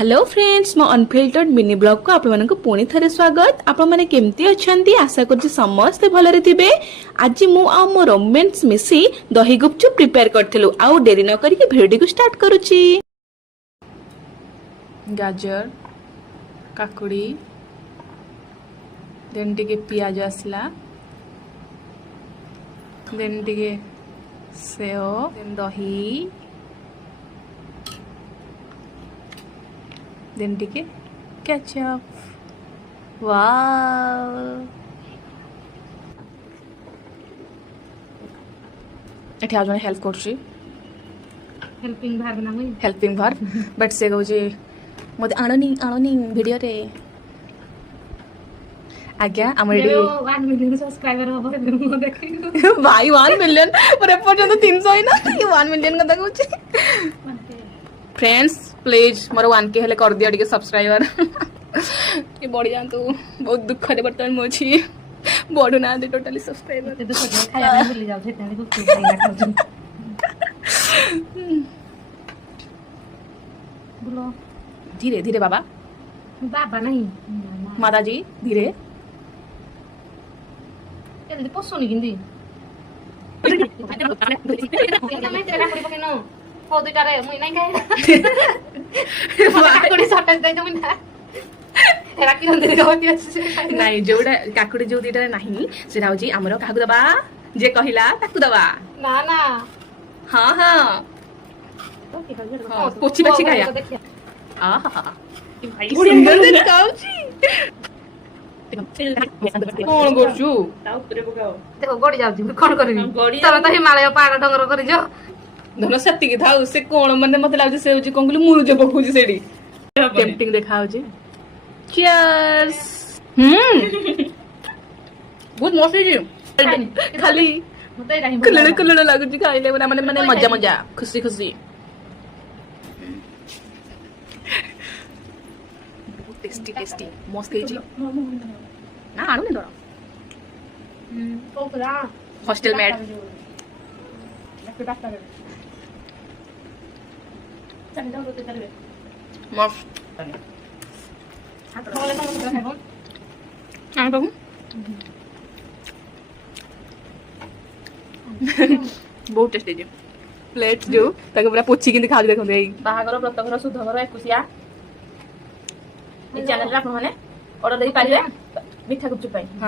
Hello friends मो unfiltered mini blog को आपण मानक पुणी थरे स्वागत। आपण माने केमती अछंती आशा करछि समस्त भलरे थिबे। आज मु आ मो रोमेन्स मिसी दही गुपचुप प्रिपेयर करथिलु। आउ देरी न करी के भिडियो को स्टार्ट करूछि। गाजर काकुड़ी देन टिके पियाज आसला देन टिके सेव देन दही देन टिके केचप। वाव एठी आ जने हेल्प करछि हेल्पिंग भार ना मुई हेल्पिंग भार बट से कहूँ मत आणनी वीडियो रे आज्ञा आम 1 मिलियन सब्सक्राइबर हो मु देखियो भाई 1 मिलियन पर एपर्यंत 300 ही ना ये 1 मिलियन कथा कहूँ। फ्रेंड्स प्लीज मोर 1K हेले कर दिया टिके सब्सक्राइबर ये बढ़ी जातु बहुत दुख रे बर्तमान मो छी बढ़ू ना दे टोटली सब्सक्राइबर ते तो खाया भूल जाऊ थे तने कुछ खाइना खाऊ बोलो धीरे धीरे बाबा बाबा नहीं माता जी धीरे ए पोसोनी किंदी मैं तेरा कोड़ी पकेनो हो दुटा रे मुई नहीं खाए कोड़ी शॉर्टेज दे मुई ना एरा कि रंदे गवती अछि नहीं जोड़ा काकुड़ी जो दीटा नहीं सेटा होजी हमरो काकू दबा जे कहिला ताकू दबा ना ना हां हां पोची पची खाया आहा भाई सुंदर देखाउची कोन करछु ता ऊपर पकाओ देखो गड़ी जाउची कोन करबी तब तो हिमालय पहाड़ डंगर करी जो धन सेति की थाउ से कोन माने मते लागु से होची कोन कहली मुरुज पकउची सेडी टेम्पटिंग देखाउची चियर्स बहुत मस्त जी खाली मते नहीं कुलड़ कुलड़ लागुची खाइले माने माने मजा मजा खुशी खुशी टेस्टी टेस्टी मस्त जी ना आनु ने दरो कोकरा हॉस्टल मेड मस्त आनु बाबू बहुत टेस्टी जी प्लेट जो ताके पूरा पोची किंदी खाली देखो देई बाहागर व्रतघर सुधघर एकुसिया এই চ্যানেলটা আপনারা অর্ডার দেই পারিবে মিঠা গুপচুপ পাই।